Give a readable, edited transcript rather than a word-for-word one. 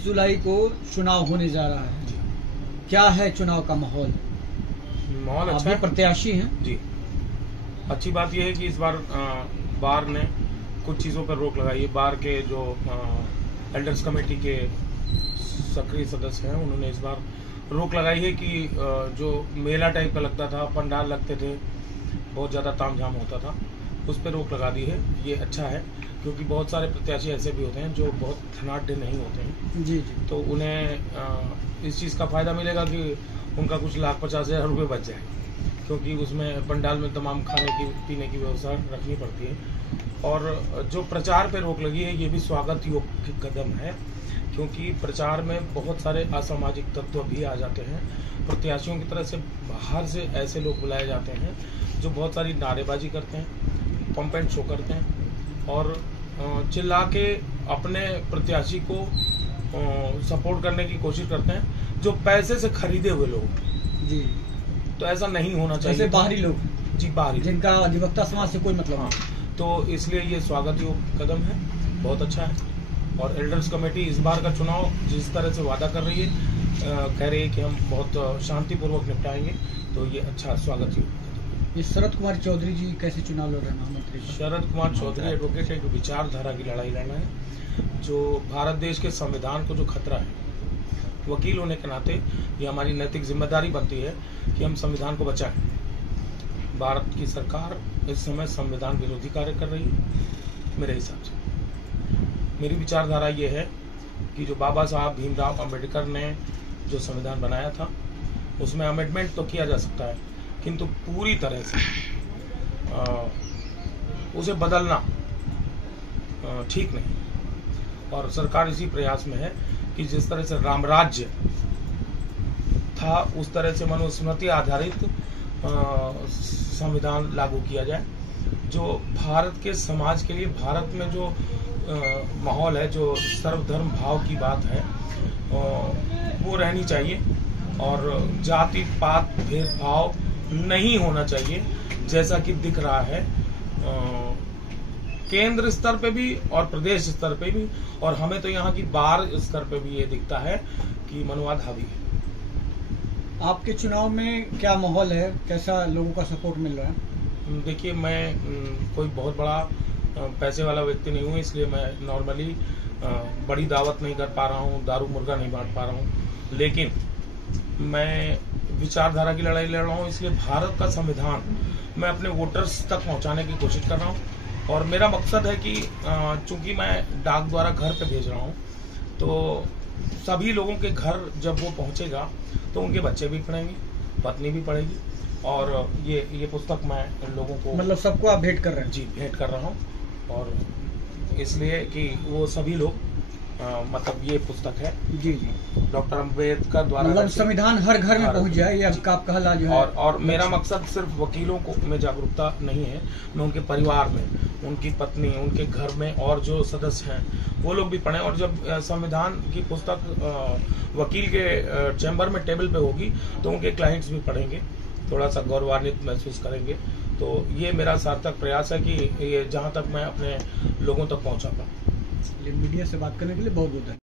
26 जुलाई को चुनाव होने जा रहा है जी। क्या है चुनाव का माहौल? अच्छा है, प्रत्याशी हैं जी। अच्छी बात यह है कि इस बार बार ने कुछ चीजों पर रोक लगाई है। बार के जो एल्डर्स कमेटी के सक्रिय सदस्य हैं उन्होंने इस बार रोक लगाई है कि जो मेला टाइप का लगता था, पंडाल लगते थे, बहुत ज्यादा तामझाम होता था, उस पर रोक लगा दी है। ये अच्छा है क्योंकि बहुत सारे प्रत्याशी ऐसे भी होते हैं जो बहुत धनाढ़ नहीं होते हैं जी जी, तो उन्हें इस चीज का फायदा मिलेगा कि उनका कुछ ₹1,50,000 बच जाए, क्योंकि उसमें पंडाल में तमाम खाने की पीने की व्यवस्था रखनी पड़ती है। और जो प्रचार पे रोक लगी है ये भी स्वागत योग्य कदम है, क्योंकि प्रचार में बहुत सारे असामाजिक तत्व भी आ जाते हैं। प्रत्याशियों की तरफ से बाहर से ऐसे लोग बुलाए जाते हैं जो बहुत सारी नारेबाजी करते हैं, पंप एंड शो करते हैं और चिल्ला के अपने प्रत्याशी को सपोर्ट करने की कोशिश करते हैं, जो पैसे से खरीदे हुए लोग जी। तो ऐसा नहीं होना चाहिए। जैसे बाहरी लोग जी, बाहरी, जिनका अधिवक्ता समाज से कोई मतलब नहीं। तो इसलिए ये स्वागत योग्य कदम है, बहुत अच्छा है। और एल्डर्स कमेटी इस बार का चुनाव जिस तरह से वादा कर रही है, कह रही है कि हम बहुत शांतिपूर्वक निपटाएंगे, तो ये अच्छा स्वागत योग्य कदम है। शरद कुमार चौधरी जी कैसे चुनाव लड़ रहे हैं महामंत्री? शरद कुमार चौधरी एडवोकेट एक विचारधारा की लड़ाई लड़ना है, जो भारत देश के संविधान को जो खतरा है। वकील होने के नाते ये हमारी नैतिक जिम्मेदारी बनती है कि हम संविधान को बचाएं। भारत की सरकार इस समय संविधान विरोधी कार्य कर रही है। मेरे हिसाब से मेरी विचारधारा ये है कि जो बाबा साहब भीमराव अंबेडकर ने जो संविधान बनाया था उसमें अमेंडमेंट तो किया जा सकता है, किंतु पूरी तरह से उसे बदलना ठीक नहीं। और सरकार इसी प्रयास में है कि जिस तरह से राम राज्य था उस तरह से मनुस्मृति आधारित संविधान लागू किया जाए, जो भारत के समाज के लिए, भारत में जो माहौल है, जो सर्वधर्म भाव की बात है, वो रहनी चाहिए और जाति पात भेदभाव नहीं होना चाहिए, जैसा कि दिख रहा है केंद्र स्तर पे भी और प्रदेश स्तर पे भी। और हमें तो यहाँ की बार स्तर पे भी ये दिखता है कि मनुवाद हावी है। आपके चुनाव में क्या माहौल है, कैसा लोगों का सपोर्ट मिल रहा है? देखिए, मैं कोई बहुत बड़ा पैसे वाला व्यक्ति नहीं हूँ, इसलिए मैं नॉर्मली बड़ी दावत नहीं कर पा रहा हूँ, दारू मुर्गा नहीं बांट पा रहा हूँ, लेकिन मैं विचारधारा की लड़ाई लड़ रहा हूँ। इसलिए भारत का संविधान मैं अपने वोटर्स तक पहुँचाने की कोशिश कर रहा हूँ। और मेरा मकसद है कि चूंकि मैं डाक द्वारा घर पे भेज रहा हूँ, तो सभी लोगों के घर जब वो पहुँचेगा तो उनके बच्चे भी पढ़ेंगे, पत्नी भी पढ़ेगी। और ये पुस्तक मैं लोगों को, मतलब सबको आप भेंट कर रहे हैं? जी, भेंट कर रहा हूँ। और इसलिए कि वो सभी लोग मतलब ये पुस्तक है जी जी डॉक्टर अम्बेडकर द्वारा, मतलब संविधान हर घर में पहुंच जाए, ये आपका कहला जो है। और मेरा मकसद सिर्फ वकीलों को में जागरूकता नहीं है, मैं उनके परिवार में, उनकी पत्नी, उनके घर में और जो सदस्य हैं वो लोग भी पढ़ें। और जब संविधान की पुस्तक वकील के चैम्बर में टेबल पे होगी तो उनके क्लाइंट्स भी पढ़ेंगे, थोड़ा सा गौरवान्वित महसूस करेंगे। तो ये मेरा सार्थक प्रयास है कि ये जहाँ तक मैं अपने लोगों तक पहुँचा पाऊँ। मीडिया से बात करने के लिए बहुत बहुत धन्यवाद।